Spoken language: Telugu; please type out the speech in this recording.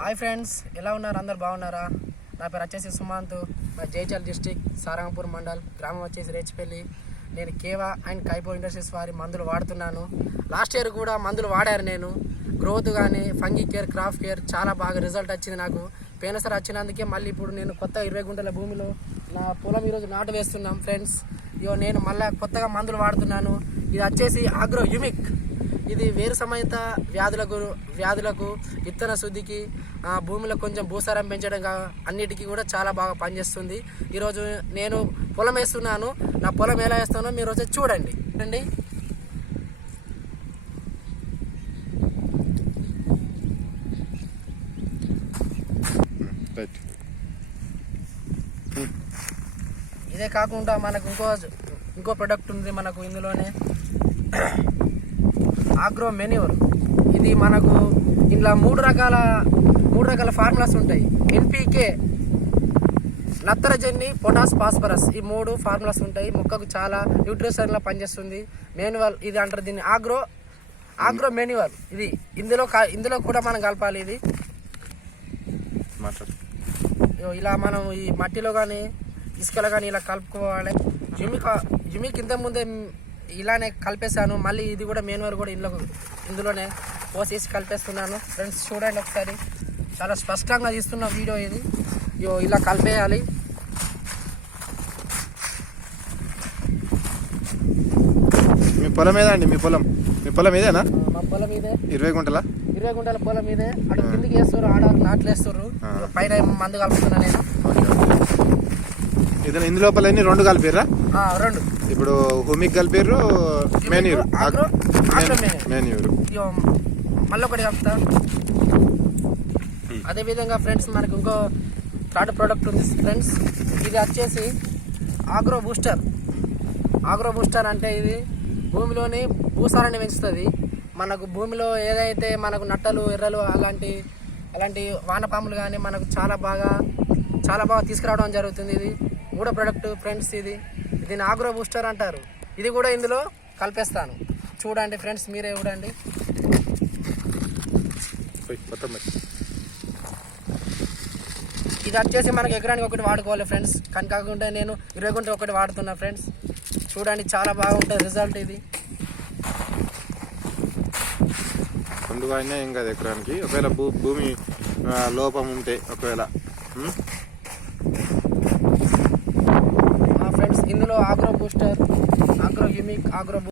హాయ్ ఫ్రెండ్స్, ఎలా ఉన్నారు? అందరు బాగున్నారా? నా పేరు వచ్చేసి సుమంత్. మా జైచల్ డిస్టిక్ సారంగపూర్ మండల్, గ్రామం వచ్చేసి రేచిపల్లి. నేను కేవా అండ్ కైపో ఇండస్ట్రీస్ వారి మందులు వాడుతున్నాను. లాస్ట్ ఇయర్ కూడా మందులు వాడారు నేను. గ్రోత్ కానీ ఫంగీ కేర్, క్రాప్ కేర్ చాలా బాగా రిజల్ట్ వచ్చింది నాకు. పోయినసారి వచ్చినందుకే మళ్ళీ ఇప్పుడు నేను కొత్తగా 20 గుంటల భూమిలో నా పొలం ఈరోజు నాటు వేస్తున్నాం ఫ్రెండ్స్. నేను మళ్ళీ కొత్తగా మందులు వాడుతున్నాను. ఇది వచ్చేసి ఆగ్రో యుమిక్. ఇది వేరు సమేత వ్యాధులకు విత్తన శుద్ధికి, భూమిలో కొంచెం భూసారం పెంచడం అన్నిటికీ కూడా చాలా బాగా పనిచేస్తుంది. ఈరోజు నేను పొలం వేస్తున్నాను. నా పొలం ఎలా వేస్తానో మీరు వచ్చి చూడండి అండి. ఇదే కాకుండా మనకు ఇంకో ప్రొడక్ట్ ఉంది మనకు ఇందులోనే, ఆగ్రో మెన్యూర్. ఇది మనకు ఇంట్లో మూడు రకాల ఫార్ములాస్ ఉంటాయి. ఎన్పికే, నత్రజని, పొటాస్, ఫాస్ఫరస్, ఈ 3 ఫార్ములాస్ ఉంటాయి. మొక్కకు చాలా న్యూట్రిషన్లా పనిచేస్తుంది. మాన్యువల్ ఇది అంటారు దీన్ని, ఆగ్రో మెన్యూర్. ఇది ఇందులో కూడా మనం కలపాలి. ఇది ఇలా మనం ఈ మట్టిలో కానీ ఇసుకలో కానీ ఇలా కలుపుకోవాలి. జిమిక్ ఇంతకుముందే ఇలానే కలిపేశాను. మళ్ళీ ఇది కూడా మెన్యూర్ కూడా ఇందులోనే పోసేసి కలిపేస్తున్నాను. ఫ్రెండ్స్ చూడండి ఒకసారి, చాలా స్పష్టంగా తీస్తున్న వీడియో ఇది. ఇలా కలిపేయాలి. మీ పొలం ఏదండి? మీ పొలం ఇదేనా? మా పొలం ఇదే. 20 గుంటల పొలం ఇదే. అటు కిందికి వేస్తారు, ఆడ నాట్లు వేస్తారు. పైన మందు కలుపుతున్నా నేను. ఇందు లోపల 2 కలిపిర్రా? 2. ఇప్పుడు హుమిక్ కలిపిర్రు, మెన్యూర్. మళ్ళీ ఒకటి కలుపుతా. అదేవిధంగా ఫ్రెండ్స్ మనకు ఇంకో థర్డ్ ప్రోడక్ట్ ఉంది ఫ్రెండ్స్. ఇది వచ్చేసి ఆగ్రో బూస్టర్ అంటే ఇది భూమిలోని భూసారాన్ని పెంచుతుంది. మనకు భూమిలో ఏదైతే మనకు నట్టలు, ఎర్రలు అలాంటి వానపాములు కానీ మనకు చాలా బాగా తీసుకురావడం జరుగుతుంది. ఇది 3వ ప్రోడక్ట్ ఫ్రెండ్స్. దీన్ని ఆగ్రో బూస్టర్ అంటారు. ఇది కూడా ఇందులో కలిపేస్తాను. చూడండి ఫ్రెండ్స్, మీరే చూడండి. ఇది వచ్చేసి మనకు ఎకరానికి ఒకటి వాడుకోవాలి ఫ్రెండ్స్. కానీ కాకుండా నేను 20 గుంటలు ఒకటి వాడుతున్నా ఫ్రెండ్స్. చూడండి, చాలా బాగుంటుంది రిజల్ట్. ఇది ముందుగా అయినా ఏం కాదు ఎకరానికి. ఒకవేళ భూమి లోపం ఉంటే ఒకవేళ ఫ్రెండ్స్, ఇందులో ఆగ్రో బూస్టర్, ఆగ్రో యుమిక్,